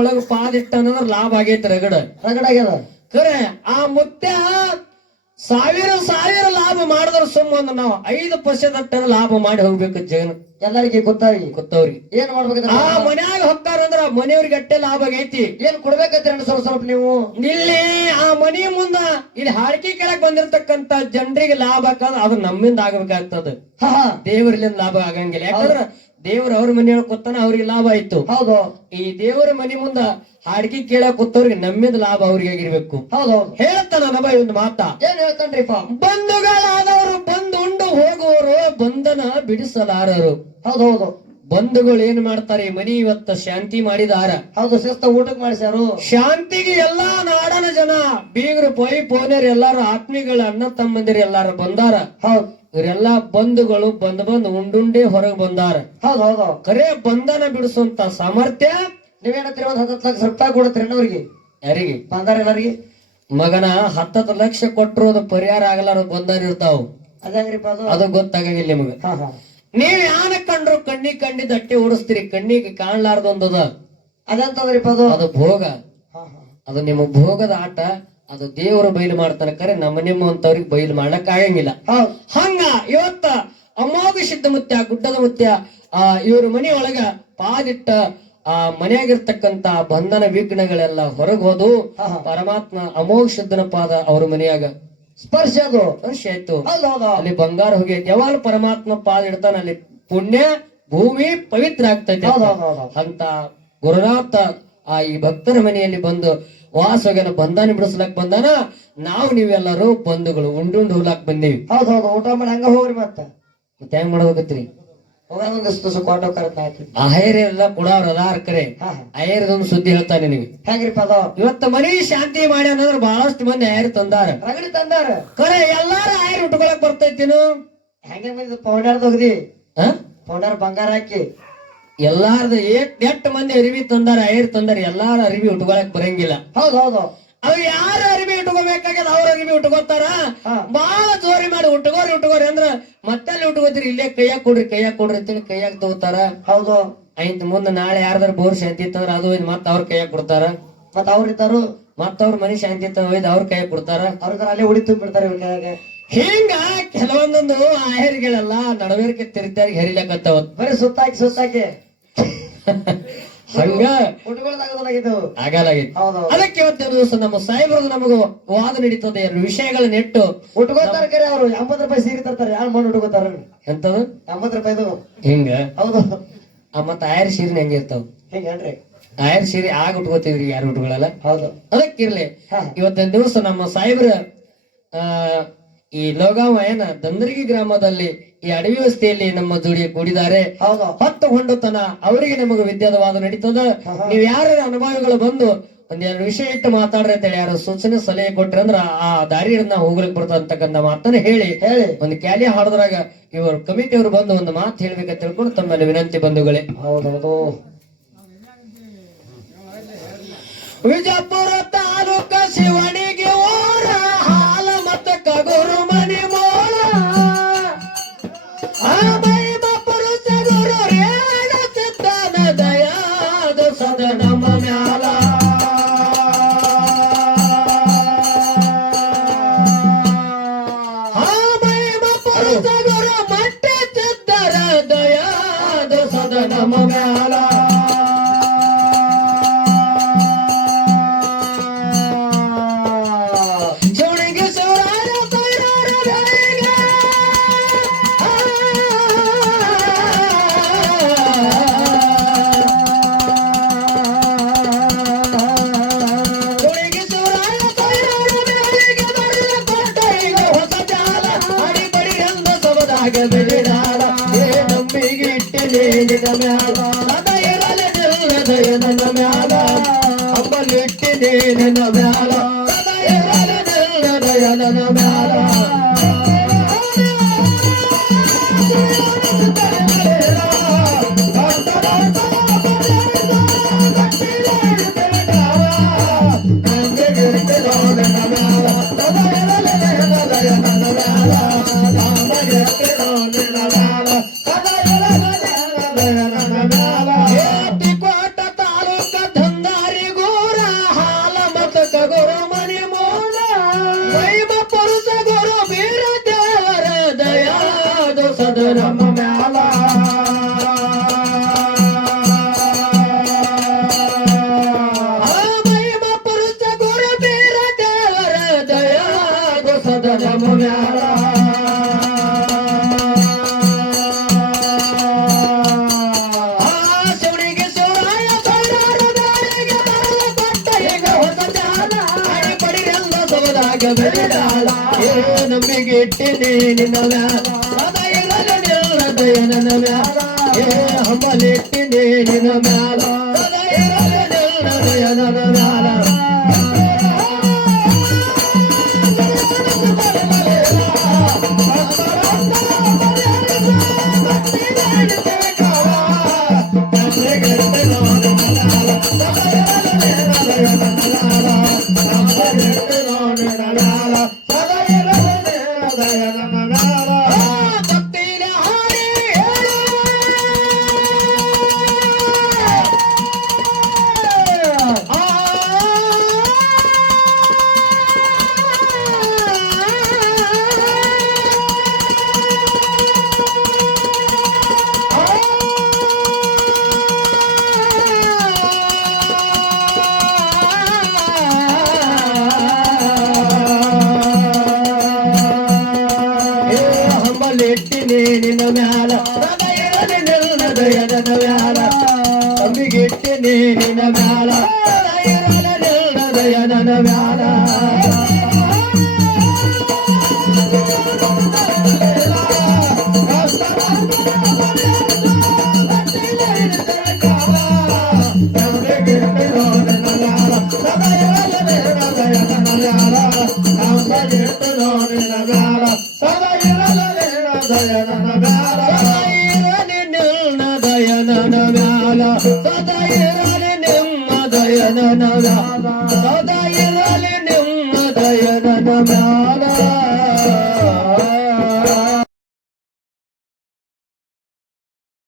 ಒಳಗ ಪಾದಿಟ್ಟ ಅನ್ನೋದ್ರ ಲಾಭ ಆಗೈತಿ ರಗಡಾಗ್ಯದ ಖರೆ ಆ ಮುತ್ಯ ಸಾವಿರ ಲಾಭ ಮಾಡಿದ್ರ ಸುಮ್ಮನೆ ನಾವು 5% ಲಾಭ ಮಾಡಿ ಹೋಗ್ಬೇಕು ಜಗನ್ ಎಲ್ಲರಿಗೆ ಗೊತ್ತವ್ರಿಗೆ ಏನ್ ಮಾಡ್ಬೇಕಂದ್ರ ಆ ಮನ್ಯಾಗ ಹೊಕ್ಕಾರಂದ್ರ ಮನೆಯವ್ರಿಗೆ ಅಟ್ಟೆ ಲಾಭ ಆಗೈತಿ. ಏನ್ ಕೊಡ್ಬೇಕಂತ ಸ್ವಲ್ಪ ನೀವು ಇಲ್ಲಿ ಆ ಮನಿ ಮುಂದ ಇಲ್ಲಿ ಹಾಡ್ಕಿ ಕೆಳಗ್ ಬಂದಿರ್ತಕ್ಕಂತ ಜನರಿಗೆ ಲಾಭ ಆಕಂದ್ರ ಅದು ನಮ್ಮಿಂದ ಆಗ್ಬೇಕಾಗ್ತದ. ದೇವರಿಂದ ಲಾಭ ಆಗಂಗಿಲ್ಲ. ಯಾಕಂದ್ರ ದೇವ್ರ ಅವ್ರ ಮನೆಯೊಳಗೆ ಕೂತಾನ ಅವ್ರಿಗೆ ಲಾಭ ಆಯ್ತು. ಹೌದು. ಈ ದೇವರ ಮನಿ ಮುಂದ ಹಾಡ್ಕಿ ಕೇಳಕ್ ಕೂತವ್ರಿಗೆ ನಮ್ಮಿಂದ ಲಾಭ ಅವ್ರಿಗೆ ಆಗಿರ್ಬೇಕು. ಹೌದು. ಹೇಳ್ತಾನ ನಬ ಒಂದು ಮಾತ. ಏನ್ ಹೇಳ್ತಾನ್ರಿಪ್ಪ? ಬಂಧುಗಳಾದವರು ಬಂದು ಉಂಡು ಹೋಗುವವರು ಬಂಧನ ಬಿಡಿಸಲಾರರು. ಹೌದೌದು. ಬಂಧುಗಳು ಏನ್ ಮಾಡ್ತಾರೆ? ಮನಿ ಇವತ್ತ ಶಾಂತಿ ಮಾಡಿದಾರ. ಹೌದು. ಶಿಸ್ತ ಊಟಕ್ ಮಾಡಿಸ್ಯಾರು. ಶಾಂತಿಗೆ ಎಲ್ಲಾ ನಾಡನ ಜನ ಬೀಗರು ಪೋನರ್ ಎಲ್ಲಾರು ಆತ್ಮೀಗಳ ಅಣ್ಣ ತಮ್ಮಂದಿರು ಎಲ್ಲಾರು ಬಂದಾರ. ಹೌದು. ಇವರೆಲ್ಲಾ ಬಂಧುಗಳು ಬಂದು ಉಂಡುಂಡೆ ಹೊರಗೆ ಬಂದಾರ. ಹೌದೌದು. ಕರೆ ಬಂಧನ ಬಿಡಿಸುವಂತ ಸಾಮರ್ಥ್ಯ ನೀವೇನಂತೀರಿ? 10 ಲಕ್ಷ ರೂಪಾಯಿ ಕೊಡತ್ರಿ ಅವ್ರಿಗೆ? ಯಾರಿಗೆ ಬಂದಾರ? ಎಲ್ಲರಿಗೆ ಮಗನ 10 ಲಕ್ಷ ಕೊಟ್ಟರು ಅದು ಪರಿಹಾರ ಆಗಲಾರ ಬಂದಾರ ಇರ್ತಾವ. ಅದಂಗ್ರಿಪ್ಪ ಅದು ಗೊತ್ತಾಗಂಗಿಲ್ಲ ನಿಮಗ. ನೀವ್ ಯಾನ ಕಂಡ್ರು ಕಂಡಿದ್ದ ಅಟ್ಟೆ ಓಡಿಸ್ತೀರಿ. ಕಣ್ಣಿಗೆ ಕಾಣ್ಲಾರ್ದೊಂದದ ಅದಂತದ್ರಿಪ್ಪ ಅದು ಭೋಗ. ಅದು ನಿಮ್ಮ ಭೋಗದ ಆಟ. ಅದು ದೇವರು ಬಯಲು ಮಾಡ್ತಾನೆ. ಕರೆ ನಿಮ್ಮಂತವ್ರಿಗೆ ಬಯಲು ಮಾಡಕ್ ಆಗಂಗಿಲ್ಲ. ಹಂಗ ಇವತ್ತ ಅಮೋಘ ಸಿದ್ಧ ಮುತ್ಯ ಗುಡ್ಡದ ಮುತ್ಯ ಇವ್ರ ಮನಿ ಒಳಗ ಪಾದಿಟ್ಟ ಆ ಮನೆಯಾಗಿರ್ತಕ್ಕಂತ ಬಂಧನ ವಿಘ್ನಗಳೆಲ್ಲ ಹೊರಗೆ ಹೋದು ಪರಮಾತ್ಮ ಅಮೋಘ ಸಿದ್ಧನ ಪಾದ ಅವ್ರ ಮನೆಯಾಗ ಸ್ಪರ್ಶ ಆಯ್ತು. ಅಲ್ಲಿ ಬಂಗಾರ ಹೋಗೈತಿ. ಯಾವಾಗ ಪರಮಾತ್ಮ ಪಾದ ಇಡ್ತಾನ ಅಲ್ಲಿ ಪುಣ್ಯ ಭೂಮಿ ಪವಿತ್ರ ಆಗ್ತೈತಿ. ಅಂತ ಗುರುನಾಥ ಈ ಭಕ್ತರ ಮನೆಯಲ್ಲಿ ಬಂದು ವಾಸೋಗನ ಬಂಧನ ಬಿಡಿಸ್ಲಾಕ್ ಬಂದಾನ. ನಾವು ನೀವೆಲ್ಲರೂ ಬಂಧುಗಳು ಉಂಡು ಹೋಗ್ಲಾಕ್ ಬಂದೀವಿ. ಹೌದೌದು. ಊಟ ಮಾಡಿ ಹಂಗ ಹೋಗ್ರಿ. ಮತ್ತೆ ಹೆಂಗ್ ಮಾಡ್ಬೇಕತ್ರಿ? ಅಹೇರೆಲ್ಲ ಕೊಡವ್ರ ಅದಾರ. ಕರೆ ಅಹೇರದೊಂದು ಸುದ್ದಿ ಹೇಳ್ತಾನೆ ನಿನಗೆ. ಹೆಂಗ್ರಿಪ್ಪ? ಇವತ್ತ ಮನಿ ಶಾಂತಿ ಮಾಡಿ ಅನ್ನೋದ್ರ ಬಹಳಷ್ಟು ಮಂದಿ ಅಹೇರ್ ತಂದಾರ. ಕರೆ ಎಲ್ಲಾರು ಅಹೇರ್ ಉಟ್ಕೊಳಕ್ ಬರ್ತೈತಿನು? ಹೆಂಗ ಪೌಡರ್ ಹೋಗ್ದಿ ಪೌಡರ್ ಬಂಗಾರ ಹಾಕಿ ಎಲ್ಲಾರ್ದ ಎಷ್ಟು ಮಂದಿ ಅರಿವಿ ತಂದಾರ, ಅಹೇರ್ ತಂದಾರ. ಎಲ್ಲಾರ ಅರಿವಿ ಉಟ್ಕೊಳಕ್ ಬರಂಗಿಲ್ಲ. ಹೌದೌದು. ಅವ್ ಯಾರು ಅರಿವಿ ಉಟ್ಕೋಬೇಕಾಗ್ಯದ ಅವ್ರ ಅರಿವಿ ಉಟ್ಕೋತಾರ. ಬಾಳ ಜೋರಿ ಮಾಡಿ ಉಟ್ಕೋರಿ ಅಂದ್ರ ಮತ್ತಲ್ಲಿ ಉಟ್ಕೋತೀರಿ. ಇಲ್ಲೇ ಕೈಯಾಗ ಕೊಡ್ರಿ ಅಂತೇಳಿ ಕೈಯಾಗ ತಗೋತಾರ. ಹೌದು. ಆಯ್ತು ಮುಂದೆ ನಾಳೆ ಯಾರ್ದಾರ ಬೋರ್ ಶಾಂತಿ ಇತ್ತಂದ್ರ ಅದು ಮತ್ತ ಅವ್ರ ಕೈಯಾಗ ಕೊಡ್ತಾರ. ಮತ್ತ ಅವ್ರ ಇದ್ದಾರು ಮತ್ತ ಅವ್ರ ಮನಿ ಶಾಂತಿ ಇತ್ತ ಅವ್ರ ಕೈಯಾಗ ಕೊಡ್ತಾರ. ಅವ್ರ ಅಲ್ಲೇ ಉಡಿ ತುಂಬಿಡ್ತಾರೆ. ಹಿಂಗ ಕೆಲವೊಂದೊಂದು ಆಹೇರಿಗಳೆಲ್ಲ ನಡವೇರಿಕೆ ತಿರುಗಿ ಹರಿಲಕತ್ತಾವ. ಬರೀ ಸುತ್ತಾಕಿ ಹಂಗ ಆಗಲಾಗಿತ್ತು. ಅದಕ್ಕೆ ಇವತ್ತಿನ ದಿವಸ ನಮ್ಮ ಸಾಹೇಬರು ನಮಗ ವಾದ ನಡೀತದೆ. 2 ವಿಷಯಗಳನ್ನ ನೆಟ್ಟು ಉಟ್ಕೋತಾರ. ಕರೆ ಅವ್ರು 80 ರೂಪಾಯಿ ಸೀರೆ ತರ್ತಾರೆ. ಯಾರು ಮಣ್ಣು ಉಟ್ಕೋತಾರ? ಎಂತದು 80 ರೂಪಾಯಿದು ಹಿಂಗ. ಹೌದು. ಮತ್ತ ಆಯರ್ ಸೀರೆ ಹೆಂಗಿರ್ತಾವ? ಹೆಂಗನ್ರಿ? ಆಯರ್ ಸೀರೆ ಆಗ ಉಟ್ಕೋತಿದ್ರಿ, ಯಾರು ಉಟ್ಕೊಳ್ಳಲ್ಲ. ಹೌದು. ಅದಕ್ಕಿರ್ಲಿ ಇವತ್ತಿನ ದಿವಸ ನಮ್ಮ ಸಾಹೇಬ್ರ ಈ ಲೋಗಾವ ದಂದರ್ಗಿ ಗ್ರಾಮದಲ್ಲಿ ಈ ಅಡವಿ ವ್ಯವಸ್ಥೆಯಲ್ಲಿ ನಮ್ಮ ಜೋಡಿಯ ಕೂಡಿದ್ದಾರೆ. 10 ಹೊಂಡತನ ಅವರಿಗೆ ನಮಗೆ ವಿದ್ಯಾದ ನಡೀತದ. ನೀವ್ ಯಾರ ಅನುಭವಿಗಳು ಬಂದು 1-2 ವಿಷಯ ಇಟ್ಟು ಮಾತಾಡ್ರಿ ಅಂತ ಹೇಳಿ ಯಾರು ಸೂಚನೆ ಸಲಹೆ ಕೊಟ್ರಿ ಅಂದ್ರ ಆ ದಾರಿಯನ್ನ ಹೋಗ್ಲಿಕ್ ಬರ್ತಕ್ಕಂಥ ಮಾತನ್ನ ಹೇಳಿ ಒಂದು ಕ್ಯಾಲಿ ಹಾಡದ್ರಾಗ ಇವರು ಕಮಿಟಿಯವರು ಬಂದು ಒಂದು ಮಾತು ಹೇಳ್ಬೇಕಂತ ತಿಳ್ಕೊಂಡು ತಮ್ಮಲ್ಲಿ ವಿನಂತಿ ಬಂಧುಗಳೇ. ಹೌದೌದು. ವಿಜಯಪುರ ತಾಲೂಕ ಶಿವಣಿಗೆ ಓರ ಹಾಲ ಮತ್ತ ಕಗೂರು ಮನಿ ಮೋಳ ಮೈಮ ಪುರುಷ ಗುರು ರೇಣ ಸಿದ್ಧನ ದಯಾದ ಸದನಮ ಮ್ಯಾಲ ಮೈಮ ಪುರುಷ ಗುರು ಮಟ್ಟ ಸಿದ್ಧರ ದಯಾದ ಸದನಮ ಮ್ಯಾಲ ಕೋಟ ತಾಲೂಕ ದಂದಾರಿ ಬೆಳೆದಾಳ ನಂಬಿಗೆ ಇಟ್ಟಿನಿ ನಿನ್ನ ಮ್ಯಾಲ ಸದಾ ಇರಲಿ ನಿನ್ನ ದಯ ನನ್ನ ಮ್ಯಾಲ ಹಂಬಲಿಟ್ಟಿನಿ ನಿನ್ನ ಮ್ಯಾಲ ಸದಾ ಇರಲಿ ನಿನ್ನ ದಯ ನನ್ನ ಮ್ಯಾಲ ಹಂಬಲಿಟ್ಟಿನಿ ನಿನ್ನ ಮ್ಯಾಲ ಸದಾ ಇರಲಿ ನಿನ್ನ ದಯ ನನ್ನ ಮ್ಯಾಲ ನಂಬಿಗಿಟ್ಟಿನಿ ನಿನ್ನ ಮ್ಯಾಲ ಸದಾ ಇರಲಿ ನಿನ್ನ ದಯ ನನ್ನ ಮ್ಯಾಲ ಸದಾ ಇರಲಿ ನಿಮ್ಮ ದಯ ನನ್ನ ಮ್ಯಾಲ ಸದಾ ಇರಲಿ ನಿಮ್ಮ ದಯ ನನ್ನ ಮ್ಯಾಲ